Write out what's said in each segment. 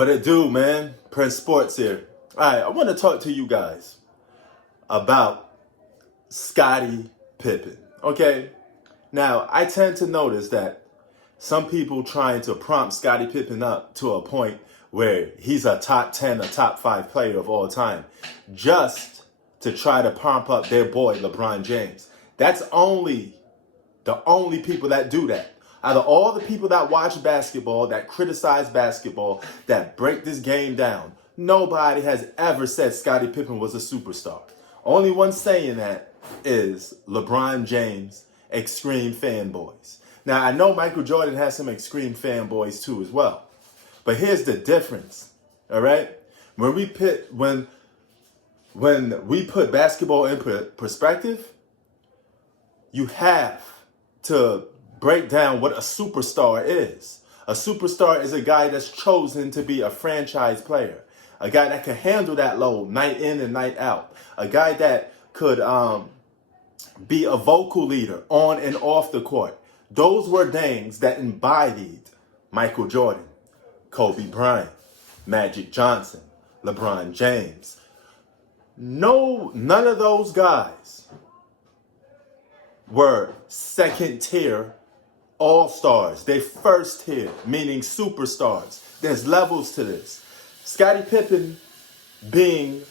What it do, man? Prince Sports here. All right, I want to talk to you guys about Scottie Pippen. Okay? Now, I tend to notice that some people trying to prompt Scottie Pippen up to a point where he's a top 10, a top 5 player of all time, just to try to pump up their boy LeBron James. That's the only people that do that. Out of all the people that watch basketball, that criticize basketball, that break this game down, nobody has ever said Scottie Pippen was a superstar. Only one saying that is LeBron James extreme fanboys. Now, I know Michael Jordan has some extreme fanboys too as well. But here's the difference, all right? When we put basketball in perspective, you have to break down what a superstar is. A superstar is a guy that's chosen to be a franchise player, a guy that can handle that load night in and night out, a guy that could be a vocal leader on and off the court. Those were things that embodied Michael Jordan, Kobe Bryant, Magic Johnson, LeBron James. No, none of those guys were second tier all-stars. They first tier, meaning superstars. There's levels to this. Scottie Pippen being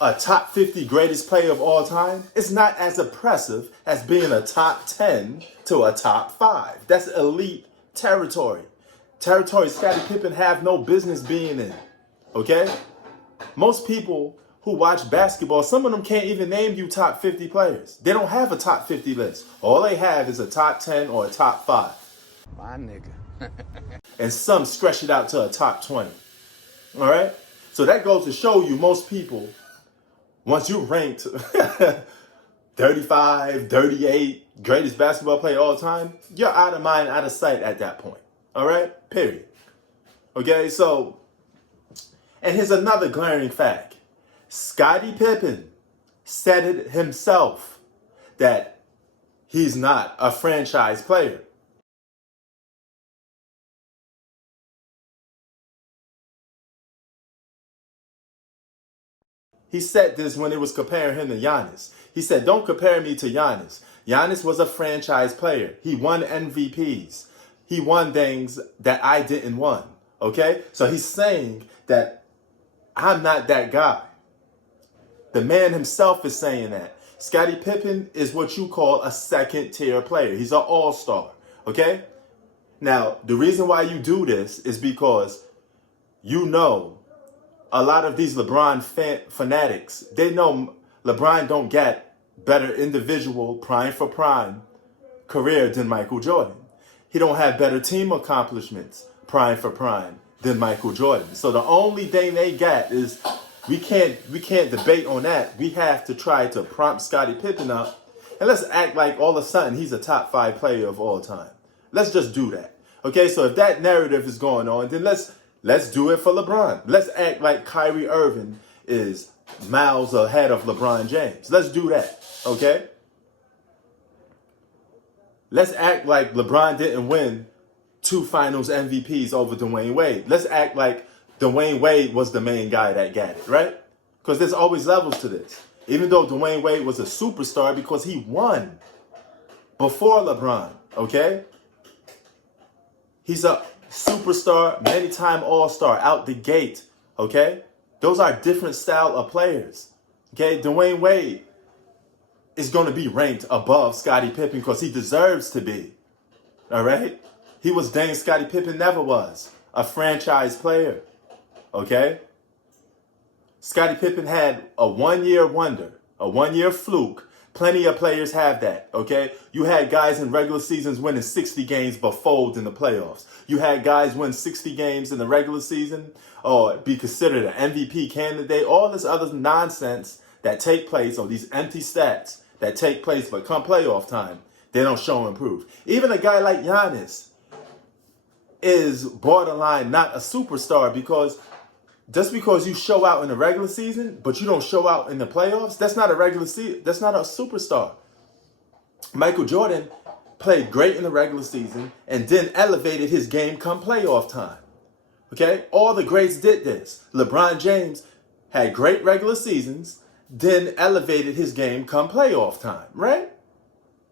a top 50 greatest player of all time is not as impressive as being a top 10 to a top 5. That's elite territory. Territory Scottie Pippen have no business being in. Okay? Most people who watch basketball, some of them can't even name you top 50 players. They don't have a top 50 list. All they have is a top 10 or a top 5. My nigga. And some stretch it out to a top 20. All right? So that goes to show you most people, once you ranked 35, 38, greatest basketball player of all time, you're out of mind, out of sight at that point. All right? Period. Okay? So, and here's another glaring fact. Scottie Pippen said it himself that he's not a franchise player. He said this when it was comparing him to Giannis. He said, don't compare me to Giannis. Giannis was a franchise player. He won MVPs. He won things that I didn't won. Okay? So he's saying that I'm not that guy. The man himself is saying that. Scottie Pippen is what you call a second tier player. He's an all-star. Okay? Now, the reason why you do this is because you know a lot of these LeBron fanatics, they know LeBron don't get better individual prime for prime career than Michael Jordan. He don't have better team accomplishments prime for prime than Michael Jordan. So the only thing they get is we can't debate on that. We have to try to prompt Scottie Pippen up, and let's act like all of a sudden he's a top 5 player of all time. Let's just do that. Okay, so if that narrative is going on, then let's do it for LeBron. Let's act like Kyrie Irving is miles ahead of LeBron James. Let's do that. Okay? Let's act like LeBron didn't win 2 finals MVPs over Dwayne Wade. Let's act like Dwayne Wade was the main guy that got it, right? Because there's always levels to this. Even though Dwayne Wade was a superstar because he won before LeBron, okay? He's a superstar, many-time all-star, out the gate, okay? Those are different style of players, okay? Dwayne Wade is going to be ranked above Scottie Pippen because he deserves to be, all right? He was dang Scottie Pippen never was, a franchise player. Okay? Scottie Pippen had a one-year wonder, a one-year fluke. Plenty of players have that, okay? You had guys in regular seasons winning 60 games but fold in the playoffs. You had guys win 60 games in the regular season or be considered an MVP candidate. All this other nonsense that take place, or these empty stats that take place, but come playoff time, they don't show and prove. Even a guy like Giannis is borderline not a superstar because just because you show out in the regular season, but you don't show out in the playoffs, that's not a regular season. That's not a superstar. Michael Jordan played great in the regular season and then elevated his game come playoff time. Okay? All the greats did this. LeBron James had great regular seasons, then elevated his game come playoff time, right?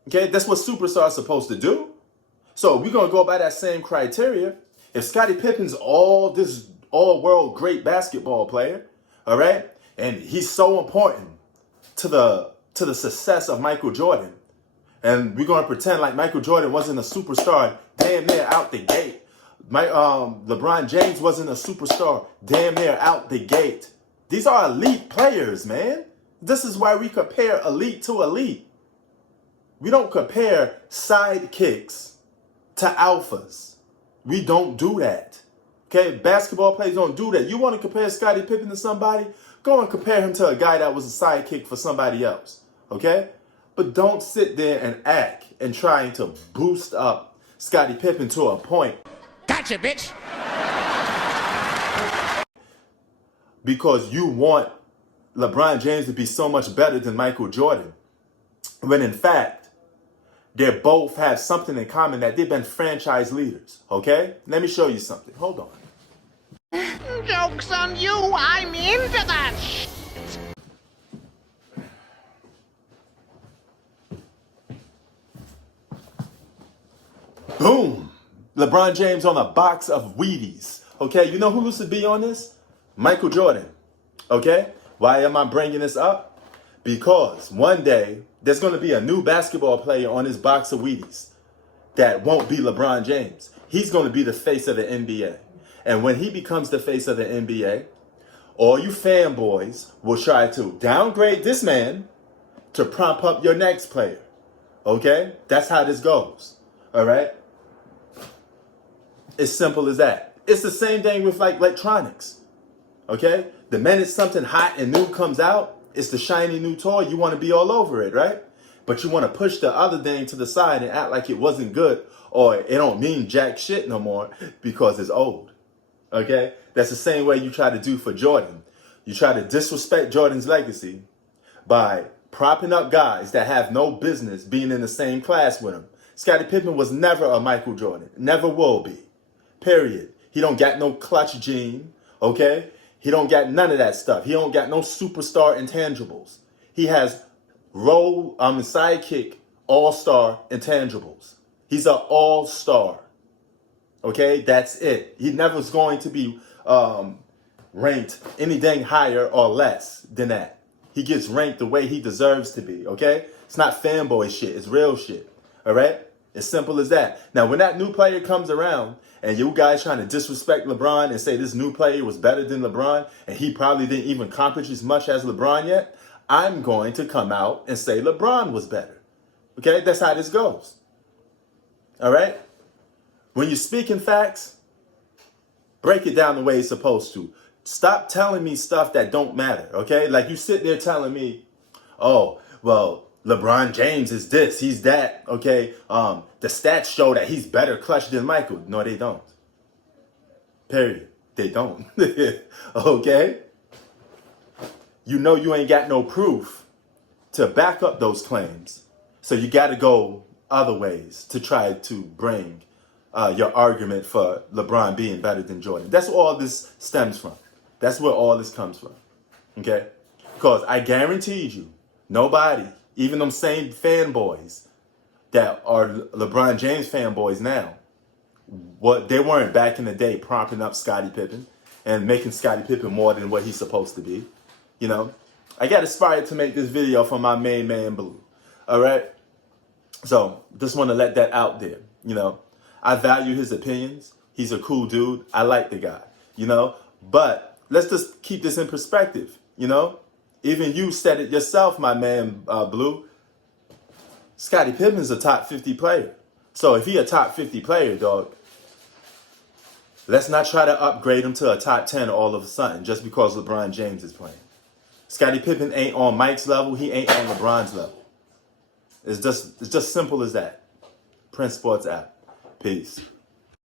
Okay? That's what superstars are supposed to do. So we're going to go by that same criteria. If Scottie Pippen's this all-world great basketball player, all right, and he's so important to the success of Michael Jordan, and we're going to pretend like Michael Jordan wasn't a superstar damn near out the gate. LeBron James wasn't a superstar damn near out the gate. These are elite players, man. This is why we compare elite to elite. We don't compare sidekicks to alphas. We don't do that. Okay? Basketball players don't do that. You want to compare Scottie Pippen to somebody? Go and compare him to a guy that was a sidekick for somebody else. Okay? But don't sit there and act and trying to boost up Scottie Pippen to a point. Gotcha, bitch. Because you want LeBron James to be so much better than Michael Jordan. When in fact, they both have something in common, that they've been franchise leaders. Okay? Let me show you something. Hold on. Joke's on you, I'm into that shit. Boom! LeBron James on a box of Wheaties. Okay? You know who used to be on this? Michael Jordan. Okay? Why am I bringing this up? Because one day, there's going to be a new basketball player on this box of Wheaties that won't be LeBron James. He's going to be the face of the NBA. And when he becomes the face of the NBA, all you fanboys will try to downgrade this man to prop up your next player. Okay? That's how this goes. All right? It's simple as that. It's the same thing with like electronics. Okay? The minute something hot and new comes out, it's the shiny new toy. You want to be all over it, right? But you want to push the other thing to the side and act like it wasn't good, or it don't mean jack shit no more because it's old. Okay? That's the same way you try to do for Jordan. You try to disrespect Jordan's legacy by propping up guys that have no business being in the same class with him. Scottie Pippen was never a Michael Jordan. Never will be. Period. He don't got no clutch gene. Okay? He don't got none of that stuff. He don't got no superstar intangibles. He has sidekick all-star intangibles. He's an all-star. Okay? That's it. He never was going to be ranked anything higher or less than that. He gets ranked the way he deserves to be. Okay? It's not fanboy shit. It's real shit. All right? As simple as that. Now, when that new player comes around and you guys trying to disrespect LeBron and say this new player was better than LeBron and he probably didn't even accomplish as much as LeBron yet, I'm going to come out and say LeBron was better. Okay? That's how this goes. All right? When you're speaking facts, break it down the way it's supposed to. Stop telling me stuff that don't matter. Okay? Like you sit there telling me, oh, well, LeBron James is this, he's that, okay? The stats show that he's better clutch than Michael. No, they don't. Period. They don't. Okay? You know you ain't got no proof to back up those claims. So you got to go other ways to try to bring your argument for LeBron being better than Jordan. That's where all this stems from. That's where all this comes from. Okay? Because I guaranteed you, nobody, even them same fanboys that are LeBron James fanboys now, they weren't back in the day propping up Scottie Pippen and making Scottie Pippen more than what he's supposed to be. You know, I got inspired to make this video for my main man Blue. All right. So just want to let that out there. You know, I value his opinions. He's a cool dude. I like the guy, you know, but let's just keep this in perspective. You know, even you said it yourself, my man Blue. Scottie Pippen's a top 50 player. So if he a top 50 player, dog, let's not try to upgrade him to a top 10 all of a sudden just because LeBron James is playing. Scottie Pippen ain't on Mike's level. He ain't on LeBron's level. It's just simple as that. Prince Sports app. Peace.